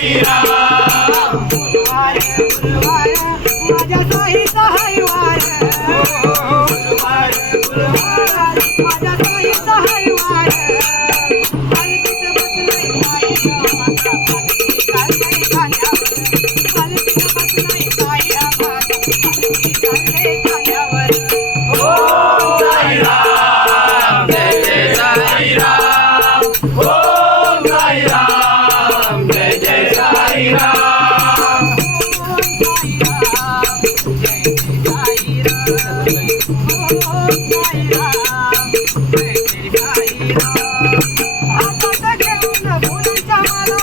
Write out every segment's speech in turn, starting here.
साईराम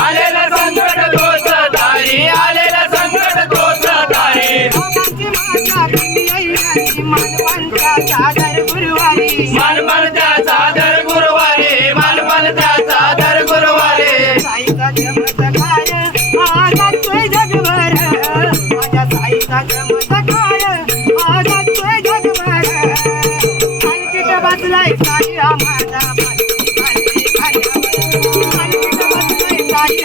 आलेलं संकट तोच तारी आलेलं संकट तोच तारी गुरुवारी मनमन त्याचा दर गुरुवारी. मनमन त्याचा दर गुरुवारी. साईचा चमत्कार आगातोय जगभर. माझ्या साईचा चमत्कार आगातोय जगभर. पालखीत बसलाय साई हा